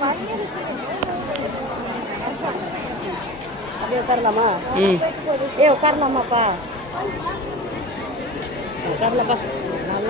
ఏ కర్లమ్మా ఏ కర్లమ్మ పా కర్లమ్మ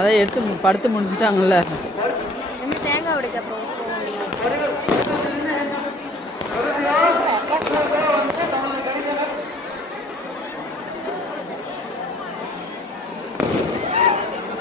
அதை எடுத்து படுத்து முடிஞ்சிட்டாங்கல்ல தேங்காய் உடைக்க போகிறோம்